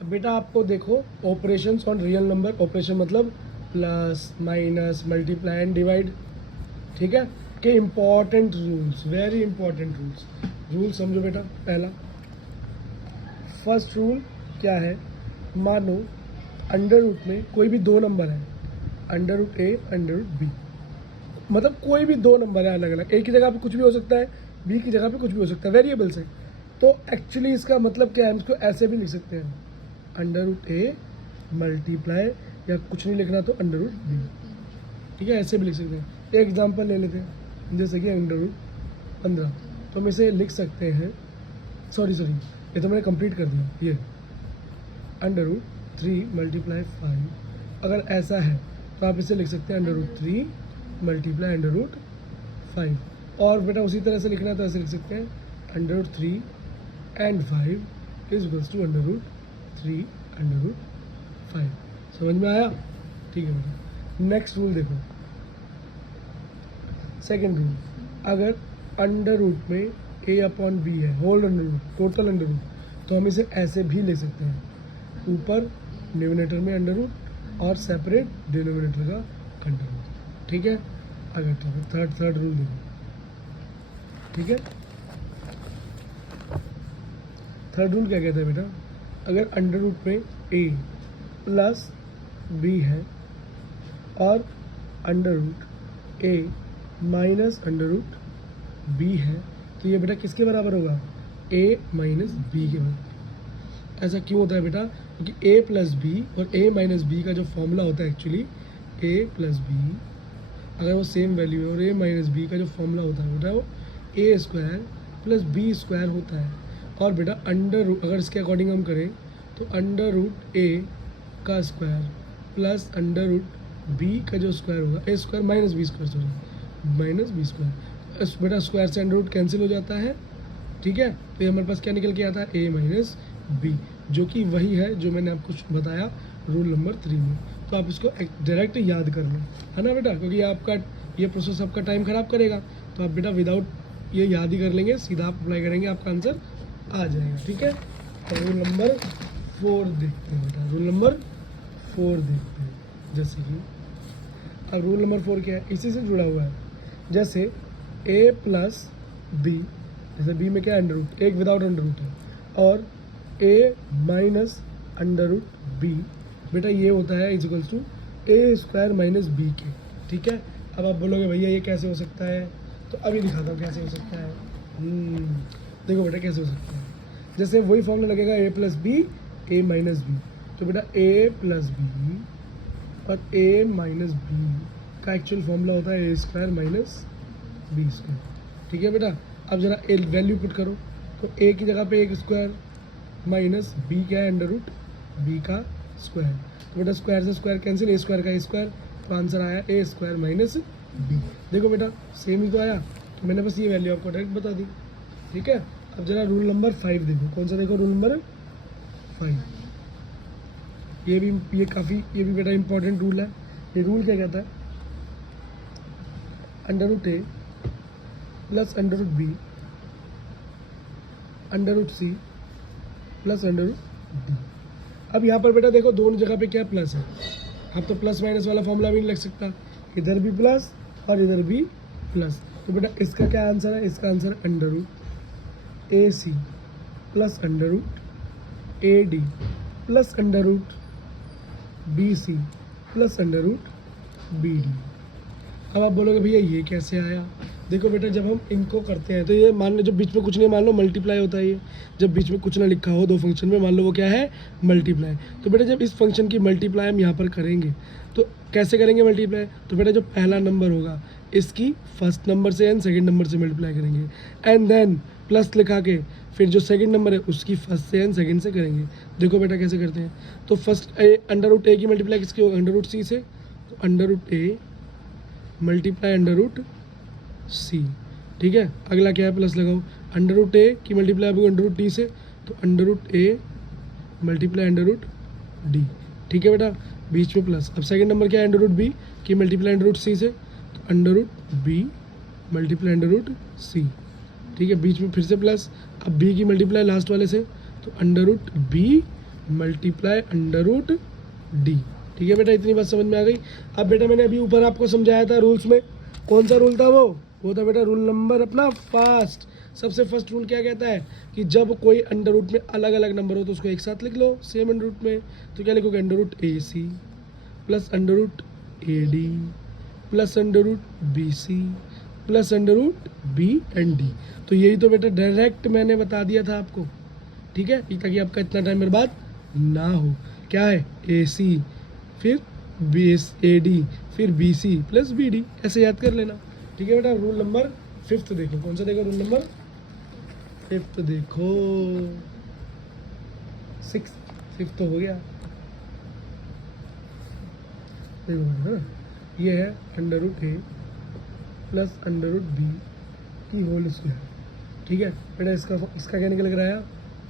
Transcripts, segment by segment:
अब बेटा आपको देखो operations on real number, operation मतलब plus minus multiply and divide, ठीक है, के important rules, very important rule समझो बेटा। पहला फर्स्ट रूल क्या है, मानो अंडर रूट में कोई भी दो नंबर है, अंडर रूट ए अंडर रूट बी, मतलब कोई भी दो नंबर है अलग अलग, ए की जगह पे कुछ भी हो सकता है, बी की जगह पे कुछ भी हो सकता है, वेरिएबल्स है। तो एक्चुअली इसका मतलब क्या है, हम इसको ऐसे भी लिख सकते हैं, अंडर रूट ए मल्टीप्लाई, या कुछ नहीं लिखना तो अंडर रूट बी, ठीक है, ऐसे भी लिख सकते हैं। एक एग्जांपल ले लेते हैं, जैसे कि अंडर रूट 15, तो हम इसे लिख सकते हैं, सॉरी ये तो मैंने कंप्लीट कर दिया, ये अंडर रूट 3 मल्टीप्लाई 5, अगर ऐसा है तो आप इसे लिख सकते हैं under root 3 multiply under root 5, और बेटा उसी तरह से लिखना है तो ऐसे लिख सकते हैं under root 3 and 5 is equals to under root 3 under root 5। समझ में आया? ठीक है बेटा, नेक्स्ट रूल देखो, सेकेंड रूल, अगर अंडर रूट में ए अपॉन बी है, whole under root, total under root, तो हम इसे ऐसे भी ले सकते हैं, ऊपर न्यूमिनेटर में अंडर रूट और सेपरेट डिनोमिनेटर का अंडर रूट, ठीक है। अगर थर्ड रूल देखो, ठीक है, थर्ड रूल क्या कहता है बेटा, अगर अंडर रूट में ए प्लस बी है और अंडर रूट ए माइनस अंडर रूट बी है, तो ये बेटा किसके बराबर होगा, ए माइनस बी के बराबर। ऐसा क्यों होता है बेटा, क्योंकि ए प्लस बी और ए माइनस बी का जो फॉर्मूला होता है, एक्चुअली ए प्लस बी अगर वो सेम वैल्यू है और ए माइनस बी का जो फॉर्मूला होता है बेटा वो ए स्क्वायर प्लस बी स्क्वायर होता है। और बेटा अंडर रूट अगर इसके अकॉर्डिंग हम करें तो अंडर रूट ए का square plus under root B का जो स्क्वायर होगा, A square minus B square, sorry minus B square, बेटा स्क्वायर से अंडर रूट कैंसिल हो जाता है, ठीक है। तो ये हमारे पास क्या निकल के आता है, ए माइनस बी, जो कि वही है जो मैंने आपको बताया रूल नंबर 3 में। तो आप इसको डायरेक्ट याद कर लो, है ना बेटा, क्योंकि आपका ये प्रोसेस आपका टाइम ख़राब करेगा, तो आप बेटा विदाउट ये याद ही कर लेंगे, सीधा आप अप्लाई करेंगे, आपका आंसर आ जाएगा, ठीक है। तो रूल नंबर 4 देखते हैं बेटा, रूल नंबर 4 देखते हैं, जैसे कि अब रूल नंबर 4 क्या है, इसी से जुड़ा हुआ है, जैसे ए प्लस बी, जैसे बी में क्या है अंडर रूट, एक विदाउट अंडर रूट है, और A minus under root B, बेटा ये होता है is equals to A square minus B के, ठीक है। अब आप बोलोगे भैया ये कैसे हो सकता है, तो अभी दिखाता हूँ कैसे हो सकता है। देखो बेटा कैसे हो सकता है, जैसे वही फॉर्मूला लगेगा ए प्लस बी ए माइनस बी, तो बेटा ए प्लस बी और ए माइनस बी का एक्चुअल फॉर्मूला होता है A square minus B square, ठीक है बेटा। अब जरा ए वैल्यू पुट करो, तो ए की जगह पे एक स्क्वायर माइनस बी क्या है अंडर रूट बी का स्क्वायर, तो बेटा स्क्वायर से स्क्वायर कैंसिल, ए स्क्वायर का स्क्वायर, तो आंसर आया ए स्क्वायर माइनस बी। देखो बेटा सेम ही तो आया, तो मैंने बस ये वैल्यू आपको डायरेक्ट बता दी, ठीक है। अब जरा रूल नंबर 5 देखो, कौन सा देखो, रूल नंबर 5, ये भी बेटा इंपॉर्टेंट रूल है। ये रूल क्या कहता है, under root A plus under root B under root C plus under root D. अब यहाँ पर बेटा देखो दोनों जगह पे क्या प्लस है, अब तो प्लस माइनस वाला फॉर्मूला भी नहीं लग सकता, इधर भी प्लस और इधर भी प्लस, तो बेटा इसका क्या आंसर है, इसका आंसर है under root A C plus under root A D plus under root B C plus under root B D. अब आप बोलोगे भैया ये कैसे आया, देखो बेटा जब हम इनको करते हैं तो ये मान लो जब बीच में कुछ नहीं, मान लो मल्टीप्लाई होता है, ये जब बीच में कुछ ना लिखा हो दो फंक्शन में, मान लो वो क्या है मल्टीप्लाई, तो बेटा जब इस फंक्शन की मल्टीप्लाई हम यहाँ पर करेंगे तो कैसे करेंगे मल्टीप्लाई, तो बेटा जो पहला नंबर होगा इसकी फर्स्ट नंबर से एंड सेकंड नंबर से मल्टीप्लाई करेंगे, एंड देन प्लस लिखा के फिर जो सेकंड नंबर है उसकी फर्स्ट से एंड सेकंड से करेंगे। देखो बेटा कैसे करते हैं, तो फर्स्ट अंडर रूट ए की मल्टीप्लाई किसकी होगी, अंडर रूट सी से, तो under root A multiply under root C, ठीक है। अगला क्या है, प्लस लगाओ, अंडर रूट ए की मल्टीप्लाई होगी अंडर रूट डी से, तो under root A multiply under root D, ठीक है बेटा, बीच में प्लस। अब सेकंड नंबर क्या है, अंडर रूट बी की मल्टीप्लाई अंडर रूट सी से, तो under root B multiply under root C, ठीक है, बीच में फिर से प्लस। अब बी की मल्टीप्लाई लास्ट वाले से, तो under root B multiply under root D. ठीक है बेटा, इतनी बात समझ में आ गई। अब बेटा मैंने अभी ऊपर आपको समझाया था रूल्स में, कौन सा रूल था वो था बेटा रूल नंबर अपना फर्स्ट। सबसे फर्स्ट रूल क्या कहता है कि जब कोई अंडर रूट में अलग अलग नंबर हो तो उसको एक साथ लिख लो सेम अंडर रूट में। तो क्या लिखोगे, under root A C plus under root A D plus under root B C plus under root B and D. तो यही तो बेटा डायरेक्ट मैंने बता दिया था आपको, ठीक है, ताकि आपका इतना टाइम बर्बाद ना हो। क्या है, ए सी फिर बी एस ए डी फिर B C plus B D, ऐसे याद कर लेना। ठीक है बेटा, रूल नंबर फिफ्थ देखो, कौन सा देखो, रूल नंबर फिफ्थ देखो, सिक्स फिफ्थ तो हो गया। देखो है ना, ये है under root A plus under root B की होल स्क्वायर। ठीक है बेटा, इसका क्या निकल कर आया,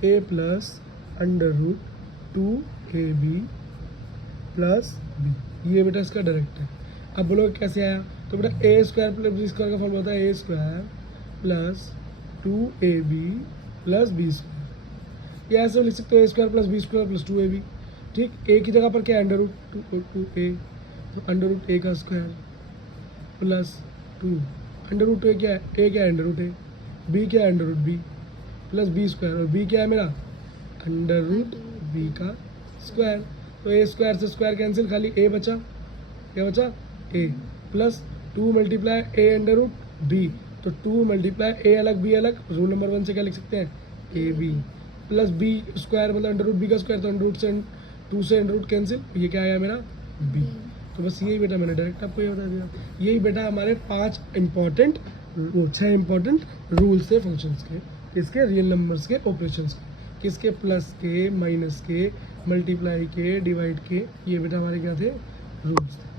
A plus under root 2ab plus B. ये बेटा इसका डायरेक्ट है। अब बोलो कैसे आया, तो बेटा A square plus B square का फॉर्म होता है A square plus 2ab plus B square. ये ऐसे लिख सकते हो, A square plus B square plus 2ab। ठीक, ए की जगह पर क्या है, अंडर रूट 2a, तो अंडर रूट ए का स्क्वायर प्लस 2 अंडर रूट ए क्या है, ए क्या है अंडर रूट ए, बी क्या है under root B plus B square, और बी क्या है मेरा अंडर रूट बी का स्क्वायर। तो ए स्क्वायर से स्क्वायर कैंसिल, खाली ए बचा, क्या बचा A plus 2 multiply A under root B, तो 2 मल्टीप्लाई ए अलग बी अलग, रूल नंबर 1 से क्या लिख सकते हैं, A B plus B square मतलब अंडर रूट बी का स्क्वायर, तो अंडर रूट से 2 से अंडर रूट कैंसिल, ये क्या आया मेरा बी। तो बस यही बेटा मैंने डायरेक्ट आपको ये बता दिया। यही बेटा हमारे 5 इंपॉर्टेंट 6 इंपॉर्टेंट रूल्स थे फंक्शंस के, किसके, रियल नंबर्स के ऑपरेशंस के, किसके, प्लस के, माइनस के, मल्टीप्लाई के, डिवाइड के, ये बेटा हमारे क्या थे, रूल्स थे।